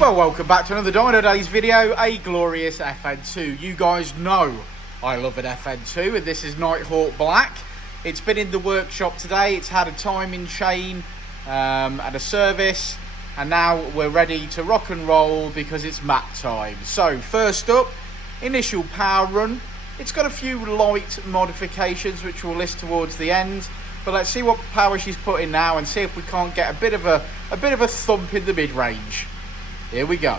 Well, welcome back to another Dynodaze video, a glorious FN2. You guys know I love an FN2, and this is Nighthawk Black. It's been in the workshop today, it's had a timing chain and a service, and now we're ready to rock and roll because it's map time. So, first up, initial power run. It's got a few light modifications which we'll list towards the end, but let's see what power she's put in now and see if we can't get a bit of a thump in the mid-range. Here we go.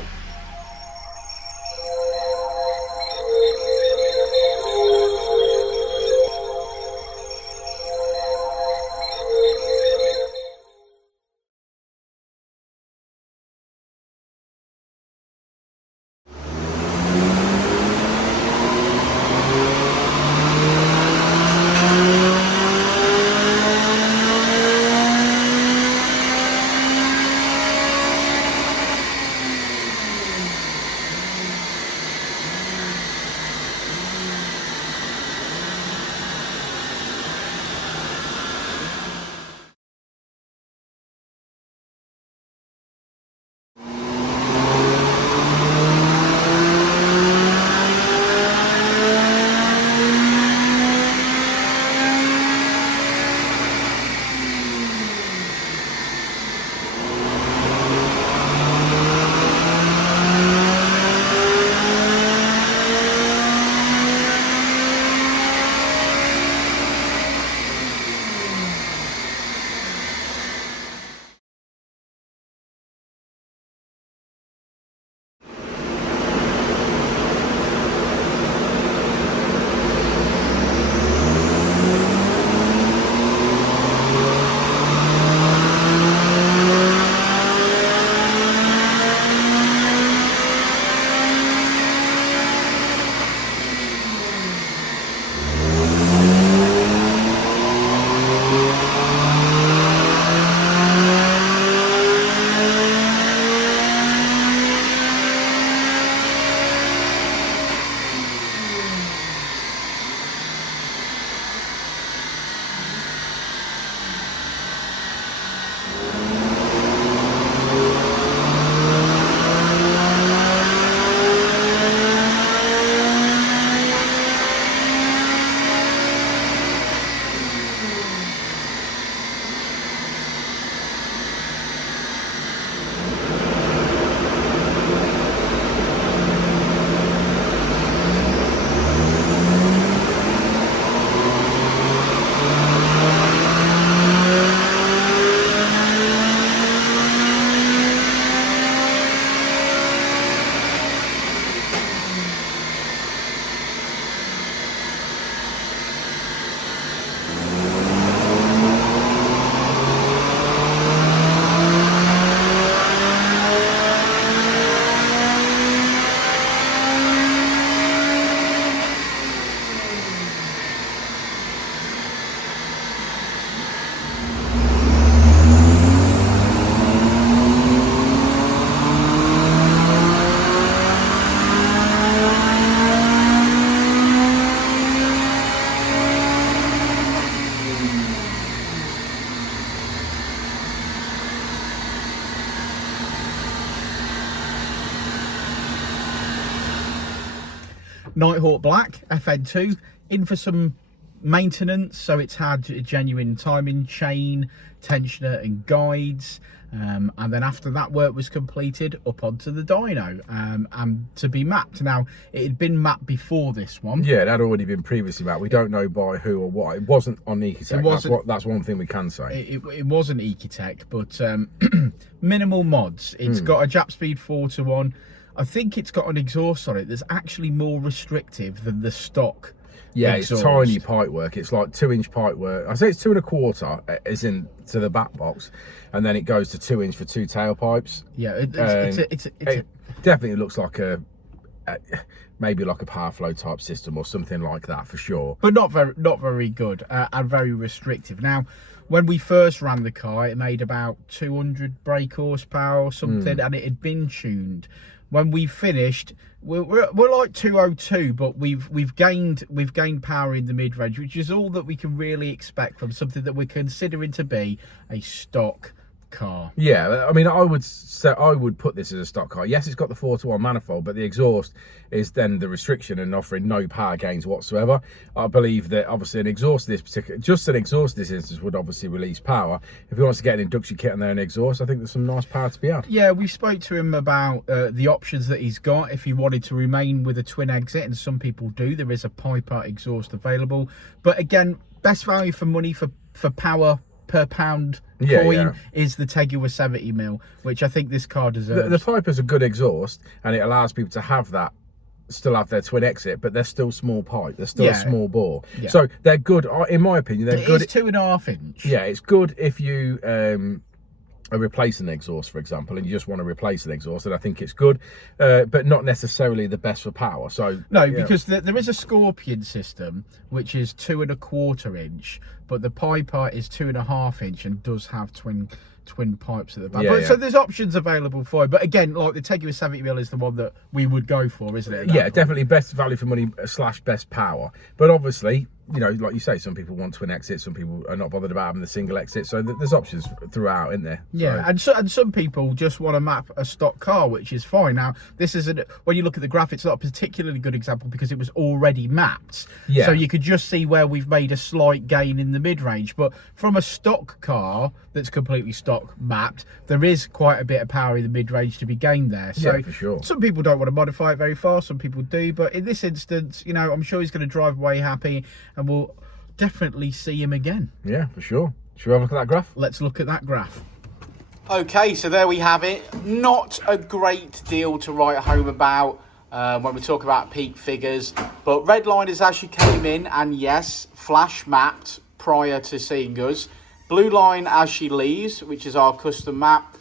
Nighthawk Black FN2 in for some maintenance, so it's had a genuine timing chain, tensioner and guides, and then after that work was completed, up onto the dyno and to be mapped. Now, it had been mapped before this one. Yeah, it had already been previously mapped. We don't know by who or what. It wasn't on ecutek. That's one thing we can say. It wasn't ecutek, but minimal mods. It's got a Jap speed 4:1. I think it's got an exhaust on it that's actually more restrictive than the stock. Yeah, exhaust. It's tiny pipework. It's like 2-inch pipework. I say it's 2 1/4 as in to the back box, and then it goes to 2-inch for 2 tailpipes. Yeah, it definitely looks like maybe like a power flow type system or something like that for sure. But not very good and very restrictive. Now, when we first ran the car, it made about 200 brake horsepower or something, and it had been tuned. When we finished, we're like 202, but we've gained power in the mid range, which is all that we can really expect from something that we're considering to be a stock car. Yeah, I mean, I would put this as a stock car. Yes, it's got the 4-to-1 manifold, but the exhaust is then the restriction and offering no power gains whatsoever. I believe that obviously an exhaust just an exhaust this instance would obviously release power. If he wants to get an induction kit and then an exhaust, I think there's some nice power to be had. Yeah, we spoke to him about the options that he's got if he wanted to remain with a twin exit, and some people do. There is a TypeR exhaust available, but again, best value for money for power per pound coin is the Teguer 70mm, which I think this car deserves. The TypeR's a good exhaust, and it allows people to have that, still have their twin exit, but they're still small pipe, they're still a small bore. So they're good, in my opinion. They're good. It's 2.5 inch. Yeah, it's good if you are replacing an exhaust, for example, and you just want to replace an exhaust, and I think it's good, but not necessarily the best for power. So no, because there is a Scorpion system which is 2.25 inch, but the TypeR is 2.5 inch and does have twin pipes at the back. So there's options available for it, but again, like the Teguer 70mm is the one that we would go for, isn't it? Yeah, definitely best value for money / best power. But obviously, you know, like you say, some people want twin exits, some people are not bothered about having the single exit, so there's options throughout, isn't there? Yeah, and some people just want to map a stock car, which is fine. Now, this isn't, when you look at the graph, it's not a particularly good example because it was already mapped. Yeah. So you could just see where we've made a slight gain in the mid-range. But from a stock car that's completely stock mapped, there is quite a bit of power in the mid-range to be gained there. So yeah, for sure. Some people don't want to modify it very far, some people do. But in this instance, you know, I'm sure he's going to drive away happy, and we'll definitely see him again. Yeah, for sure. Should we have a look at that graph? Let's look at that graph. Okay, so there we have it. Not a great deal to write home about when we talk about peak figures, but Redline has actually came in and yes, flash mapped prior to seeing us. Blue Line as she leaves, which is our custom map.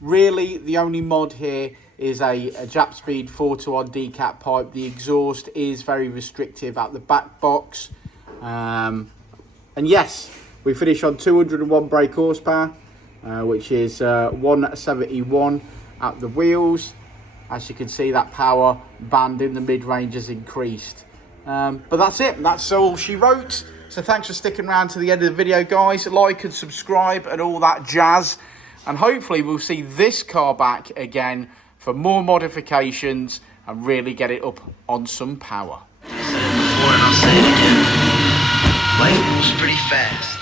Really, the only mod here is a Jap Speed 4-to-1 decap pipe. The exhaust is very restrictive at the back box. And yes, we finish on 201 brake horsepower, which is 171 at the wheels. As you can see, that power band in the mid-range has increased. But that's it. That's all she wrote. So thanks for sticking around to the end of the video, guys. Like and subscribe and all that jazz. And hopefully we'll see this car back again for more modifications and really get it up on some power. I said it before and I'll say it again. Life moves pretty fast.